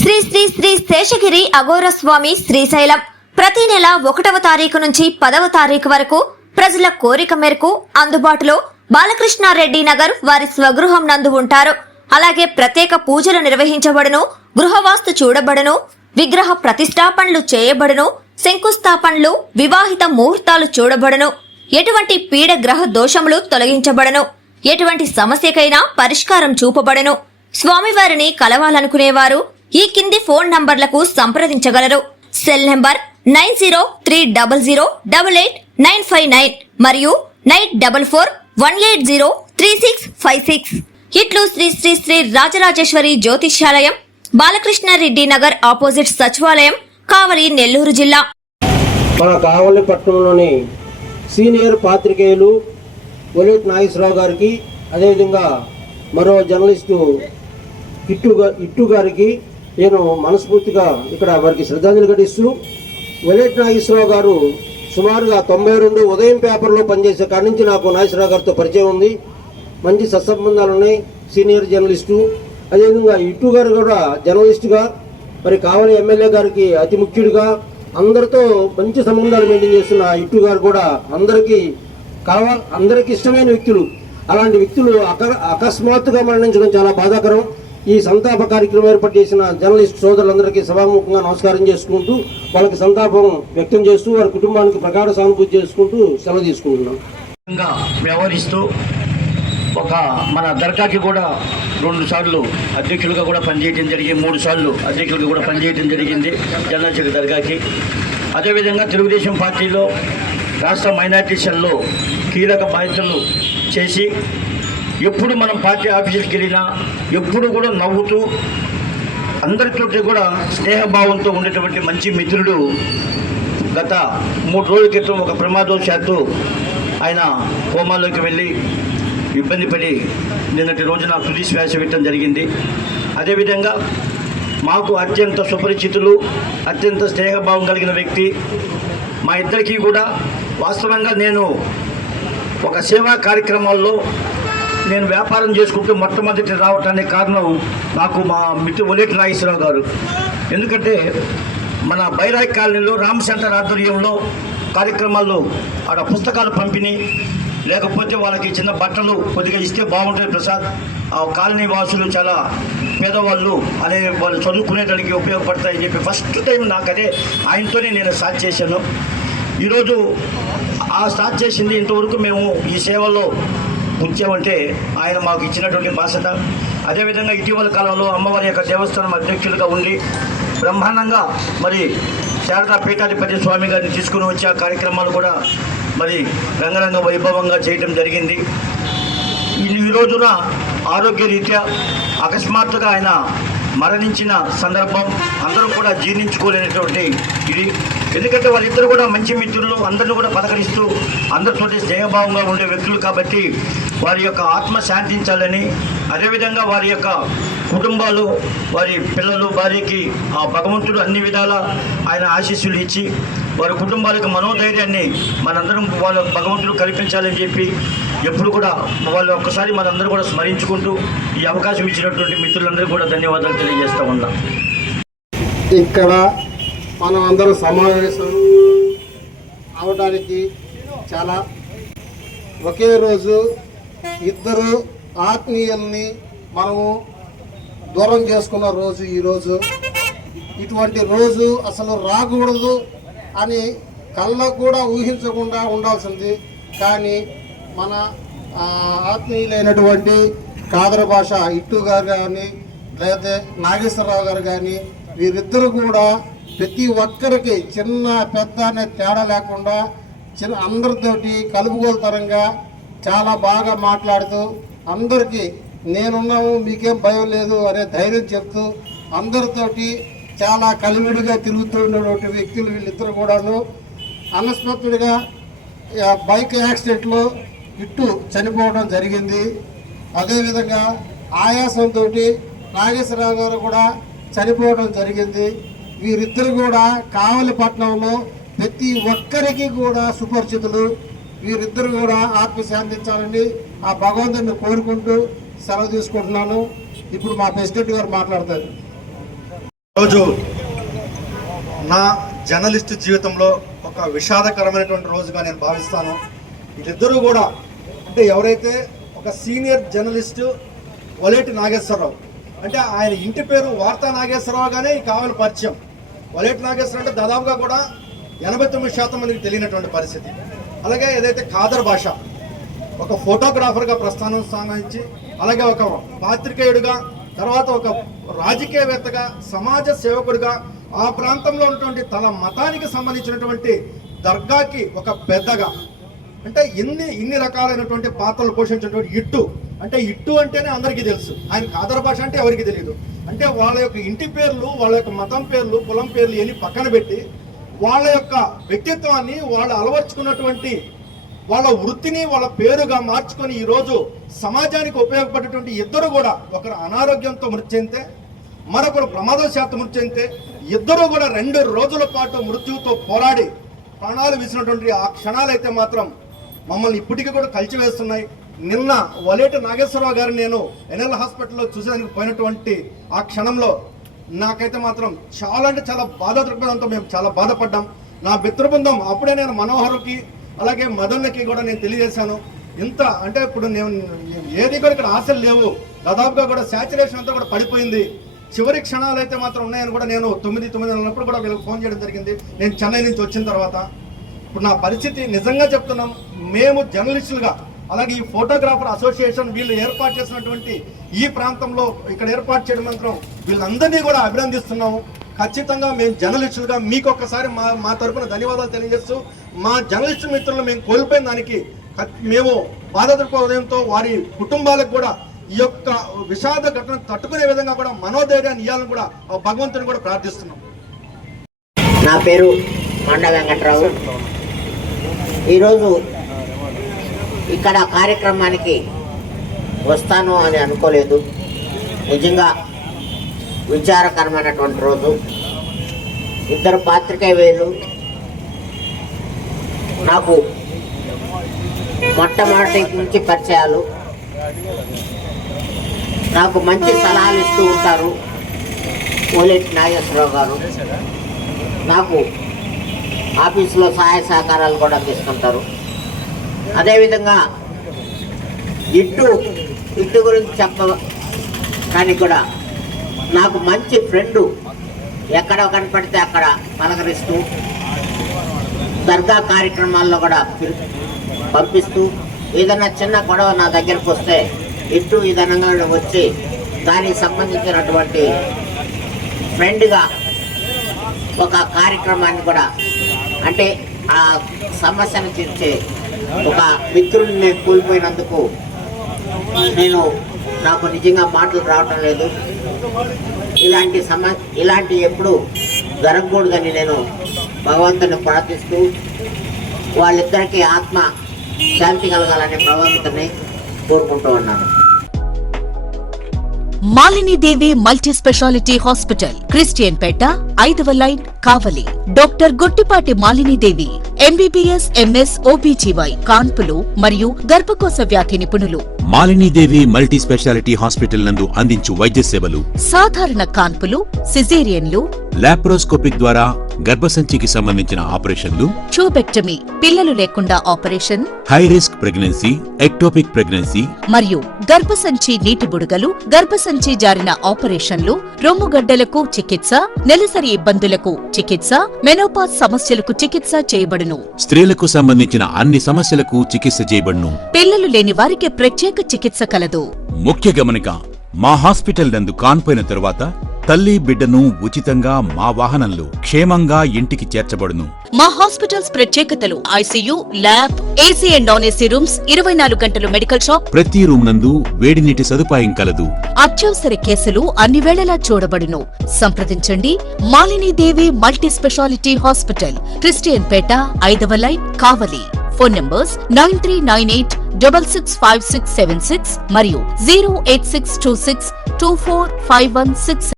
శ్రీ శ్రీ శ్రీ శేషగిరి అఘోర స్వామి శ్రీశైలం ప్రతి నెల 1వ తారీఖు నుంచి 10వ తారీఖు వరకు ప్రజల కోరిక మేరకు అందుబాటులో బాలకృష్ణారెడ్డి నగర్ వారి స్వగృహం నందు ఉంటారు. అలాగే ప్రత్యేక పూజలు నిర్వహించబడును, గృహవాస్తు చూడబడును, విగ్రహ ప్రతిష్టాపనలు చేయబడును, శంకుస్థాపనలు, వివాహిత ముహూర్తాలు చూడబడును, ఎటువంటి పీడ గ్రహ దోషములు తొలగించబడును, ఎటువంటి సమస్యకైనా పరిష్కారం చూపబడును. స్వామివారిని కలవాలనుకునేవారు ఈ కింది ఫోన్ నంబర్లకు సంప్రదించగలరు. సెల్ నంబర్ 9030088959 మరియు 9441803656. ఇట్లు శ్రీ శ్రీ శ్రీ రాజరాజేశ్వరి జ్యోతిష్యాలయం, బాలకృష్ణారెడ్డి నగర్ ఆపోజిట్ సచివాలయం, కావలి, నెల్లూరు జిల్లా. మన కావలి పట్టణంలోని సీనియర్ పాత్రికేయులు ఒలేట్ నాగేశ్వరరావు గారికి, అదేవిధంగా మరో జర్నలిస్టు ఇట్టు గారికి నేను మనస్ఫూర్తిగా ఇక్కడ వారికి శ్రద్ధాంజలి ఘటిస్తూ, ఒలేట్ నాగేశ్వరరావు గారు సుమారుగా 92 ఉదయం పేపర్లో పనిచేసే కాడి నుంచి నాకు నాగేశ్వరరావు గారితో పరిచయం ఉంది. మంచి సత్సంబంధాలు ఉన్నాయి. సీనియర్ జర్నలిస్టు, అదేవిధంగా ఇట్టు గారు కూడా జర్నలిస్టుగా, మరి కావలి ఎమ్మెల్యే గారికి అతి ముఖ్యుడిగా అందరితో మంచి సంబంధాలు మెయింటైన్ చేస్తున్న ఇట్టు గారు కూడా అందరికీ ఇష్టమైన వ్యక్తులు. అలాంటి వ్యక్తులు అకస్మాత్తుగా మరణించడం చాలా బాధాకరం. ఈ సంతాప కార్యక్రమం ఏర్పాటు చేసిన జర్నలిస్ట్ సోదరులందరికీ సభాముఖంగా నమస్కారం చేసుకుంటూ, వాళ్ళకి సంతాపం వ్యక్తం చేస్తూ, వారి కుటుంబానికి ప్రగాఢ సానుభూతి చేసుకుంటూ సెలవు తీసుకుంటున్నాం. వ్యవహరిస్తూ మన దర్గాకి కూడా 2 సార్లు అధ్యక్షులుగా కూడా పనిచేయడం జరిగింది, 3 సార్లు అధ్యక్షులుగా కూడా పనిచేయడం జరిగింది జనరల్ దర్గాకి. అదేవిధంగా తెలుగుదేశం పార్టీలో రాష్ట్ర మైనార్టీ సెల్లో కీలక బాధ్యతలు చేసి, ఎప్పుడు మనం పార్టీ ఆఫీసుకి వెళ్ళినా ఎప్పుడు కూడా నవ్వుతూ అందరితో కూడా స్నేహభావంతో ఉండేటువంటి మంచి మిత్రుడు గత 3 రోజుల క్రితం ఒక ప్రమాదవశాత్తు ఆయన కోమాలోకి వెళ్ళి ఇబ్బంది పడి నిన్నటి రోజున తుది శ్వాస విట్టడం జరిగింది. అదేవిధంగా మాకు అత్యంత సుపరిచితులు, అత్యంత స్నేహభావం కలిగిన వ్యక్తి మా ఇద్దరికీ కూడా. వాస్తవంగా నేను ఒక సేవా కార్యక్రమాల్లో నేను వ్యాపారం చేసుకుంటూ మొట్టమొదటి రావటానికి కారణం నాకు మా మిత్రుడు ఒలేట్ నాగేశ్వరరావు గారు. ఎందుకంటే మన బైరాయ్ కాలనీలో రామ్ సెంటర్ ఆధ్వర్యంలో కార్యక్రమాల్లో ఆడ పుస్తకాలు పంపిణీ, లేకపోతే వాళ్ళకి చిన్న బట్టలు కొద్దిగా ఇస్తే బాగుంటుంది ప్రసాద్, ఆ కాలనీ వాసులు చాలా పేదవాళ్ళు అనే వాళ్ళు చదువుకునేదానికి ఉపయోగపడతాయని చెప్పి ఫస్ట్ టైం నాకదే ఆయనతోనే నేను స్టార్ట్ చేశాను. ఈరోజు ఆ స్టార్ట్ చేసింది ఇంతవరకు మేము ఈ సేవల్లో ఉంచామంటే ఆయన మాకు ఇచ్చినటువంటి బాధ్యత. అదేవిధంగా ఇటీవల కాలంలో అమ్మవారి యొక్క దేవస్థానం అధ్యక్షులుగా ఉండి బ్రహ్మాండంగా మరి శారదా పీఠాధిపతి స్వామి గారిని తీసుకుని వచ్చే ఆ కార్యక్రమాలు కూడా మరి రంగరంగ వైభవంగా చేయడం జరిగింది. ఈ రోజున ఆరోగ్యరీత్యా అకస్మాత్తుగా ఆయన మరణించిన సందర్భం అందరూ కూడా జీర్ణించుకోలేనటువంటి ఇది. ఎందుకంటే వాళ్ళిద్దరు కూడా మంచి మిత్రులు, అందరిని కూడా పలకరిస్తూ అందరితోటి స్నేహభావంగా ఉండే వ్యక్తులు కాబట్టి వారి యొక్క ఆత్మ శాంతించాలని, అదేవిధంగా వారి యొక్క కుటుంబాలు, వారి పిల్లలు, భార్యకి ఆ భగవంతుడు అన్ని విధాల ఆయన ఆశీస్సులు ఇచ్చి వారి కుటుంబాలకు మనోధైర్యాన్ని మనందరం వాళ్ళ భగవంతుడు కల్పించాలని చెప్పి ఎప్పుడు కూడా వాళ్ళు ఒక్కసారి మనందరూ కూడా స్మరించుకుంటూ ఈ అవకాశం ఇచ్చినటువంటి మిత్రులందరూ కూడా ధన్యవాదాలు తెలియజేస్తూ ఉన్నాం. ఇక్కడ మనం అందరూ సమావేశం అవడానికి చాలా ఒకే రోజు ఇద్దరు ఆత్మీయుల్ని మనము దూరం చేసుకున్న రోజు ఈరోజు. ఇటువంటి రోజు అసలు రాకూడదు అని కళ్ళకు కూడా ఊహించకుండా ఉండాల్సింది. కానీ మన ఆత్మీయులైనటువంటి కాదర భాష ఇట్టు గారు కానీ, లేదా నాగేశ్వరరావు గారు కానీ, వీరిద్దరు కూడా ప్రతి ఒక్కరికి చిన్న పెద్ద అనే తేడా లేకుండా అందరితోటి కలుపుగోలుతరంగా చాలా బాగా మాట్లాడుతూ అందరికీ నేనున్నాము, మీకేం భయం లేదు అనే ధైర్యం చెప్తూ అందరితోటి చాలా కలివిడిగా తిరుగుతున్నటువంటి వ్యక్తులు వీళ్ళిద్దరు కూడాను. అకస్మాత్తుగా బైక్ యాక్సిడెంట్లో ఇట్టు చనిపోవడం జరిగింది. అదేవిధంగా ఆయాసంతో నాగేశ్వరరావు గారు కూడా చనిపోవడం జరిగింది. వీరిద్దరు కూడా కావలి పట్టణంలో ప్రతి ఒక్కరికి కూడా సుపరిచితులు. వీరిద్దరు కూడా ఆత్మ శాంతించాలని ఆ భగవంతుని కోరుకుంటూ సెలవు తీసుకుంటున్నాను. ఇప్పుడు మా ప్రెసిడెంట్ గారు మాట్లాడతారు. రోజు నా జర్నలిస్టు జీవితంలో ఒక విషాదకరమైనటువంటి రోజుగా నేను భావిస్తాను. వీళ్ళిద్దరూ కూడా అంటే ఎవరైతే ఒక సీనియర్ జర్నలిస్టు వలేటి నాగేశ్వరరావు, అంటే ఆయన ఇంటి పేరు వార్తా నాగేశ్వరరావు గానే ఈ కావలి పరిచయం. వలేటి నాగేశ్వరరావు అంటే దాదాపుగా కూడా 89% మందికి తెలియనటువంటి పరిస్థితి. అలాగే ఏదైతే ఖాదర్ భాష ఒక ఫోటోగ్రాఫర్గా ప్రస్థానం సాగించి, అలాగే ఒక పాత్రికేయుడిగా, తర్వాత ఒక రాజకీయవేత్తగా, సమాజ సేవకుడిగా, ఆ ప్రాంతంలో ఉన్నటువంటి తన మతానికి సంబంధించినటువంటి దర్గాకి ఒక పెద్దగా, అంటే ఇన్ని రకాలైనటువంటి పాత్రలు పోషించినటువంటి ఇట్టు, అంటే ఇట్టు అంటేనే అందరికీ తెలుసు, ఆయన ఖాదర్ భాష అంటే ఎవరికి తెలియదు. అంటే వాళ్ళ యొక్క ఇంటి పేర్లు, వాళ్ళ యొక్క మతం పేర్లు, కులం పేర్లు ఇవన్నీ పక్కన పెట్టి వాళ్ళ యొక్క వ్యక్తిత్వాన్ని వాళ్ళు అలవర్చుకున్నటువంటి వాళ్ళ వృత్తిని వాళ్ళ పేరుగా మార్చుకొని ఈరోజు సమాజానికి ఉపయోగపడేటువంటి ఇద్దరు కూడా, ఒకరు అనారోగ్యంతో మృతి చెందితే, మరొకరు ప్రమాదవశాత్తు మృతి చెందితే, ఇద్దరు కూడా 2 రోజుల పాటు మృత్యువుతో పోరాడి ప్రాణాలు విసినటువంటి ఆ క్షణాలు అయితే మాత్రం మమ్మల్ని ఇప్పటికీ కూడా కలిచివేస్తున్నాయి. నిన్న వలేటి నాగేశ్వరరావు గారిని నేను ఎన్ఎల్ హాస్పిటల్లో చూసేదానికి పోయినటువంటి ఆ క్షణంలో నాకైతే మాత్రం చాలా అంటే చాలా బాధ దృక్పథంతో మేము చాలా బాధపడ్డాం. నా మిత్ర బృందం అప్పుడే నేను మనోహర్కి అలాగే మదన్కి కూడా నేను తెలియజేశాను. ఇంత అంటే ఇప్పుడు నేను ఏది కూడా ఇక్కడ ఆశలు లేవు, దాదాపుగా కూడా శాచురేషన్ అంతా కూడా పడిపోయింది, చివరి క్షణాలు అయితే మాత్రం ఉన్నాయని కూడా నేను 9 నెలలప్పుడు కూడా వీళ్ళకి ఫోన్ చేయడం జరిగింది. నేను చెన్నై నుంచి వచ్చిన తర్వాత ఇప్పుడు నా పరిస్థితి నిజంగా చెప్తున్నాం. మేము జర్నలిస్టులుగా, అలాగే ఈ ఫోటోగ్రాఫర్ అసోసియేషన్ వీళ్ళు ఏర్పాటు చేసినటువంటి ఈ ప్రాంతంలో ఇక్కడ ఏర్పాటు చేయడం మాత్రం వీళ్ళందరినీ కూడా అభినందిస్తున్నాము. ఖచ్చితంగా మేము జర్నలిస్టులుగా మీకు ఒక్కసారి మా తరపున ధన్యవాదాలు తెలియజేస్తూ, మా జర్నలిస్టు మిత్రులను మేము కోల్పోయిన దానికి మేము బాధాదృక్పథంతో వారి కుటుంబాలకు కూడా ఈ యొక్క విషాద ఘటన తట్టుకునే విధంగా కూడా మనోధైర్యాన్ని ఇవ్వాలని కూడా భగవంతుని కూడా ప్రార్థిస్తున్నాం. నా పేరు కొండ వెంకట్రావు. ఈరోజు ఇక్కడ కార్యక్రమానికి వస్తాను అని అనుకోలేదు. నిజంగా విచారకరమైనటువంటి రోజు. ఇద్దరు పాత్రికేయులు నాకు మొట్టమొదటి నుంచి పరిచయాలు, నాకు మంచి సలహాలు ఇస్తూ ఉంటారు. వలేటి నాగేశ్వరరావు గారు నాకు ఆఫీసులో సహాయ సహకారాలు కూడా అందిస్తుంటారు. అదేవిధంగా ఇట్టు గురించి చెప్పడానికి కూడా నాకు మంచి ఫ్రెండు, ఎక్కడ కనపడితే అక్కడ పలకరిస్తూ, దర్గా కార్యక్రమాల్లో కూడా పంపిస్తూ, ఏదైనా చిన్న గొడవ నా దగ్గరకు వస్తే ఇట్టు ఈ విధంగా వచ్చి దానికి సంబంధించినటువంటి ఫ్రెండ్గా ఒక కార్యక్రమాన్ని కూడా, అంటే ఆ సమస్యను తీర్చే ఒక మిత్రుడిని నేను కోల్పోయినందుకు నాకు నిజంగా మాటలు రావటం లేదు. ఇలాంటి ఎప్పుడు జరగకూడదని నేను భగవంతుని ప్రార్థిస్తూ, వాళ్ళిద్దరికీ ఆత్మ శాంతి కలగాలని భగవంతుని కోరుకుంటూ ఉన్నాను. Malinidevi multi speciality hospital, Christian Peta, 5వ line, Kavali. Doctor Gottipati Malinidevi, MBBS, MS, OBGY, కాన్పులు మరియు గర్భకోశ వ్యాధి నిపుణులు. మాలినీదేవి మల్టీ స్పెషాలిటీ హాస్పిటల్ నందు అందించు వైద్య సేవలు: సాధారణ కాన్పులు, సిజేరియన్లు, లాప్రోస్కోపిక్ ద్వారా గర్భసంచికి సంబంధించిన ఆపరేషన్లు, ట్యూబెక్టమీ, పిల్లలు లేకుండా operation, high risk pregnancy, ectopic pregnancy మరియు గర్భసంచి నీటి బుడగలు, గర్భసంచి జారిన ఆపరేషన్లు, రొమ్ముగడ్డలకు చికిత్స, నెలసరి ఇబ్బందులకు చికిత్స, మెనోపాజ్ సమస్యలకు చికిత్స చేయబడును. స్త్రీలకు సంబంధించిన అన్ని సమస్యలకు చికిత్స చేయబడును. పిల్లలు లేని వారికి ప్రత్యేక చికిత్స కలదు. ముఖ్య గమనిక: మా హాస్పిటల్ నందు కాన్పోయిన తరువాత తల్లి బిడ్డను ఉచితంగా మా వాహనంలో క్షేమంగా ఇంటికి చేర్చబడును. మా హాస్పిటల్స్ ప్రత్యేకతలు: ICU, lab, AC and non AC rooms, 24 గంటలు మెడికల్ షాప్, ప్రతి రూమ్ నందు వేడి నీటి సదుపాయం కలదు. అత్యవసర కేసులు అన్ని వేళలా చూడబడును. సంప్రదించండి. Malinidevi multi speciality hospital, Christian Peta, 5వ లైన్, కావలి. ఫోన్ నంబర్స్ 9398665676 మరియు 08626245166.